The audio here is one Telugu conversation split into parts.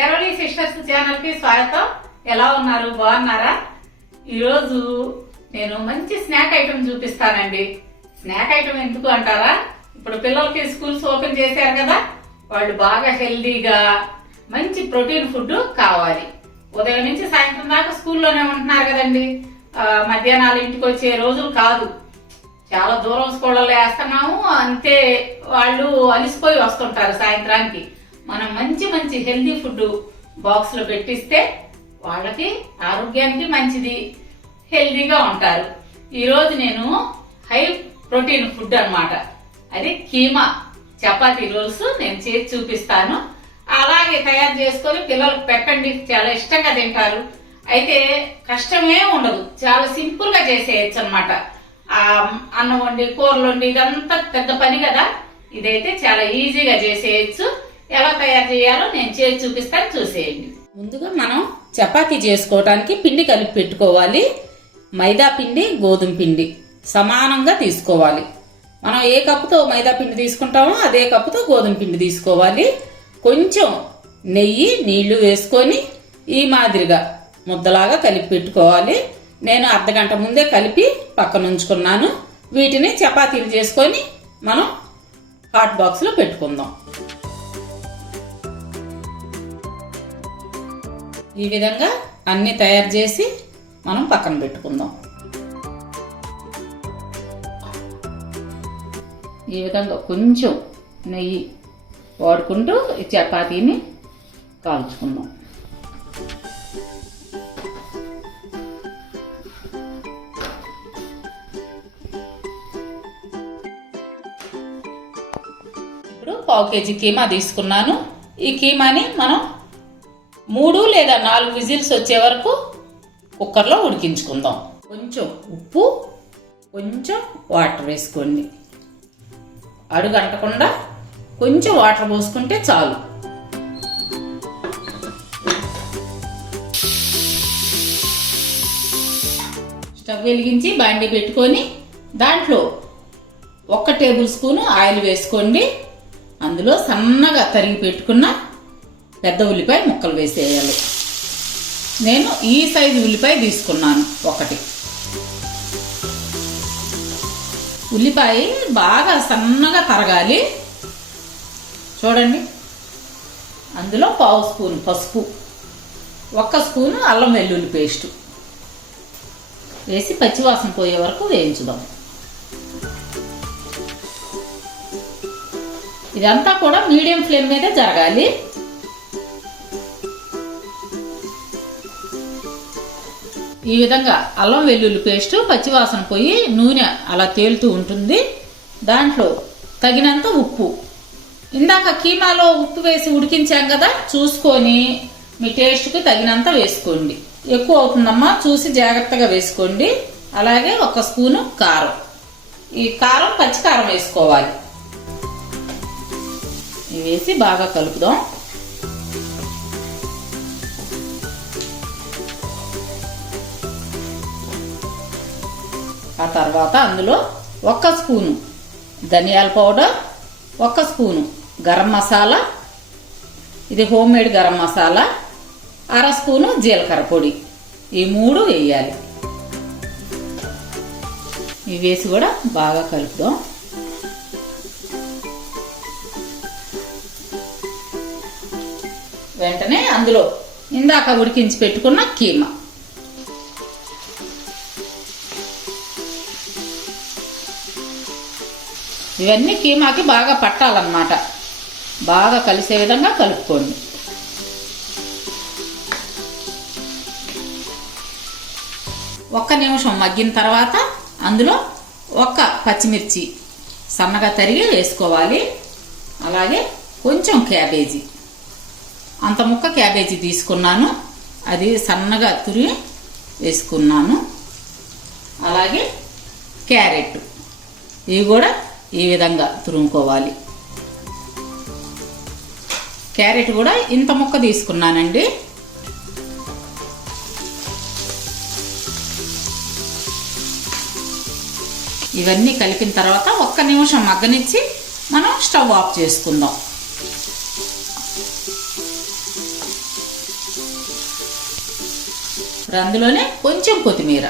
శరవణి సిస్టర్స్ ఛానల్కి స్వాగతం. ఎలా ఉన్నారు? బాగున్నారా? ఈరోజు నేను మంచి స్నాక్ ఐటమ్ చూపిస్తానండి. స్నాక్ ఐటమ్ ఎందుకు అంటారా? ఇప్పుడు పిల్లలకి స్కూల్స్ ఓపెన్ చేశారు కదా వాళ్ళు బాగా హెల్దీగా మంచి ప్రోటీన్ ఫుడ్ కావాలి. ఉదయం నుంచి సాయంత్రం దాకా స్కూల్లోనే ఉంటున్నారు కదండి. మధ్యాహ్నాలు ఇంటికి వచ్చే రోజులు కాదు. చాలా దూరం స్కూళ్ళలో వేస్తున్నాము అంతే వాళ్ళు అలిసిపోయి వస్తుంటారు సాయంత్రానికి. మనం మంచి మంచి హెల్దీ ఫుడ్ బాక్స్లో పెట్టిస్తే వాళ్ళకి ఆరోగ్యానికి మంచిది హెల్దీగా ఉంటారు. ఈరోజు నేను హై ప్రోటీన్ ఫుడ్ అన్నమాట. అది కీమా చపాతీ రోల్స్ నేను చేసి చూపిస్తాను. అలాగే తయారు చేసుకొని పిల్లలకు పెట్టండి చాలా ఇష్టంగా తింటారు. అయితే కష్టమే ఉండదు చాలా సింపుల్గా చేసేయచ్చు అనమాట అన్నం వండి కూరలు వండి ఇదంతా పెద్ద పని కదా. ఇదైతే చాలా ఈజీగా చేసేయచ్చు. ఎలా తయారు చేయాలో నేను చేసి చూపిస్తాను చూసేయండి. ముందుగా మనం చపాతీ చేసుకోవడానికి పిండి కలిపి పెట్టుకోవాలి. మైదా పిండి గోధుమ పిండి సమానంగా తీసుకోవాలి. మనం ఏ కప్పుతో మైదా పిండి తీసుకుంటామో అదే కప్పుతో గోధుమ పిండి తీసుకోవాలి. కొంచెం నెయ్యి నీళ్ళు వేసుకొని ఈ మాదిరిగా ముద్దలాగా కలిపి పెట్టుకోవాలి. నేను అర్ధగంట ముందే కలిపి పక్కన ఉంచుకున్నాను. వీటిని చపాతీలు చేసుకొని మనం హాట్ బాక్స్లో పెట్టుకుందాం. ఈ విధంగా అన్నీ తయారు చేసి మనం పక్కన పెట్టుకుందాం. ఈ విధంగా కొంచెం నెయ్యి వాడుకుంటూ ఈ చపాతీని కాల్చుకుందాం. ఇప్పుడు పావు కేజీ కీమా తీసుకున్నాను. ఈ కీమాని మనం మూడు లేదా నాలుగు విజిల్స్ వచ్చే వరకు కుక్కర్లో ఉడికించుకుందాం. కొంచెం ఉప్పు కొంచెం వాటర్ వేసుకోండి. అడుగు అంటకుండా కొంచెం వాటర్ పోసుకుంటే చాలు. స్టవ్ వెలిగించి బాండి పెట్టుకొని దాంట్లో ఒక టేబుల్ స్పూన్ ఆయిల్ వేసుకోండి. అందులో సన్నగా తరిగి పెట్టుకున్న పెద్ద ఉల్లిపాయ ముక్కలు వేసేయాలి. నేను ఈ సైజు ఉల్లిపాయ తీసుకున్నాను ఒకటి. ఉల్లిపాయ బాగా సన్నగా తరగాలి చూడండి. అందులో పావు స్పూన్ పసుపు ఒక్క స్పూన్ అల్లం వెల్లుల్లి పేస్ట్ వేసి పచ్చివాసన పోయే వరకు వేయించుదాం. ఇదంతా కూడా మీడియం ఫ్లేమ్ మీదే జరగాలి. ఈ విధంగా అల్లం వెల్లుల్లి పేస్ట్ పచ్చివాసన పోయి నూనె అలా తేలుతూ ఉంటుంది. దాంట్లో తగినంత ఉప్పు. ఇందాక కీమాలో ఉప్పు వేసి ఉడికించాం కదా చూసుకొని మీ టేస్ట్కి తగినంత వేసుకోండి. ఎక్కువ అవుతుందమ్మా చూసి జాగ్రత్తగా వేసుకోండి. అలాగే ఒక స్పూను కారం. ఈ కారం పచ్చికారం వేసుకోవాలి. ఇవి వేసి బాగా కలుపుదాం. ఆ తర్వాత అందులో ఒక్క స్పూను ధనియాల పౌడర్ ఒక్క స్పూను గరం మసాలా ఇది హోమ్ మేడ్ గరం మసాలా అర స్పూను జీలకర్ర పొడి. ఈ మూడు వేయాలి. ఇవి వేసి కూడా బాగా కలుపుదాం. వెంటనే అందులో ఇందాక ఉడికించి పెట్టుకున్న కీమా. ఇవన్నీ కీమాకి బాగా పట్టాలన్నమాట. బాగా కలిసే విధంగా కలుపుకోండి. ఒక్క నిమిషం మగ్గిన తర్వాత అందులో ఒక్క పచ్చిమిర్చి సన్నగా తరిగి వేసుకోవాలి. అలాగే కొంచెం క్యాబేజీ. అంత ముక్క క్యాబేజీ తీసుకున్నాను. అది సన్నగా తురిగి వేసుకున్నాను. అలాగే క్యారెట్. ఇవి కూడా ఈ విధంగా తురుముకోవాలి. క్యారెట్ కూడా ఇంత ముక్క తీసుకున్నానండి. ఇవన్నీ కలిపిన తర్వాత ఒక్క నిమిషం మగ్గనిచ్చి మనం స్టవ్ ఆఫ్ చేసుకుందాం. రందులోనే కొంచెం కొత్తిమీర.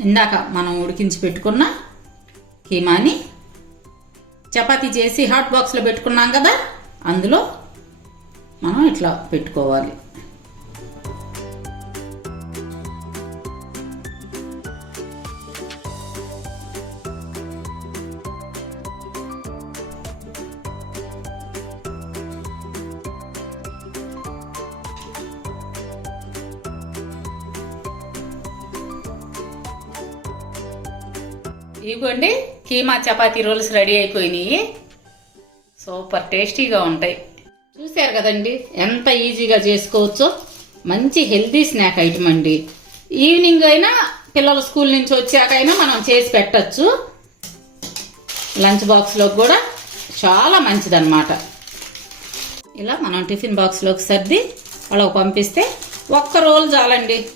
ఇందాక మనం ఉడికించి పెట్టుకున్న కీమాని చపాతీ చేసి హాట్ బాక్స్లో పెట్టుకున్నాం కదా అందులో మనం ఇట్లా పెట్టుకోవాలి. ఇదిగోండి కీమా చపాతీ రోల్స్ రెడీ అయిపోయినాయి. సూపర్ టేస్టీగా ఉంటాయి. చూశారు కదండి ఎంత ఈజీగా చేసుకోవచ్చో. మంచి హెల్తీ స్నాక్ ఐటమ్ అండి. ఈవినింగ్ అయినా పిల్లలు స్కూల్ నుంచి వచ్చాకైనా మనం చేసి పెట్టచ్చు. లంచ్ బాక్స్లో కూడా చాలా మంచిదన్నమాట. ఇలా మనం టిఫిన్ బాక్స్లోకి సర్ది వాళ్ళకి పంపిస్తే ఒక్క రోల్ చాలండి.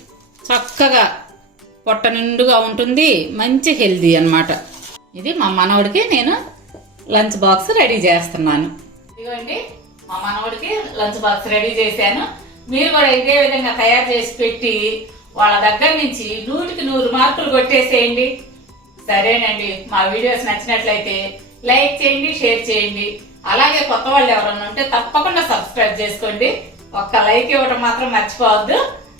చక్కగా పొట్ట నిండుగా ఉంటుంది మంచి హెల్దీ అన్నమాట. ఇది మా మనవడికి నేను లంచ్ బాక్స్ రెడీ చేస్తున్నాను. ఇదిగోండి మా మనవడికి లంచ్ బాక్స్ రెడీ చేశాను. మీరు కూడా ఇదే విధంగా తయారు చేసి పెట్టి వాళ్ళ దగ్గర నుంచి నూటికి నూరు మార్కులు కొట్టేసేయండి. సరేనండి మా వీడియోస్ నచ్చినట్లయితే లైక్ చేయండి షేర్ చేయండి. అలాగే కొత్త వాళ్ళు ఎవరైనా ఉంటే తప్పకుండా సబ్స్క్రైబ్ చేసుకోండి. ఒక్క లైక్ ఇవ్వడం మాత్రం మర్చిపోవద్దు.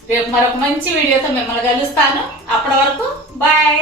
రేపు మరొక మంచి వీడియోతో మిమ్మల్ని కలుస్తాను. అప్పటి వరకు బాయ్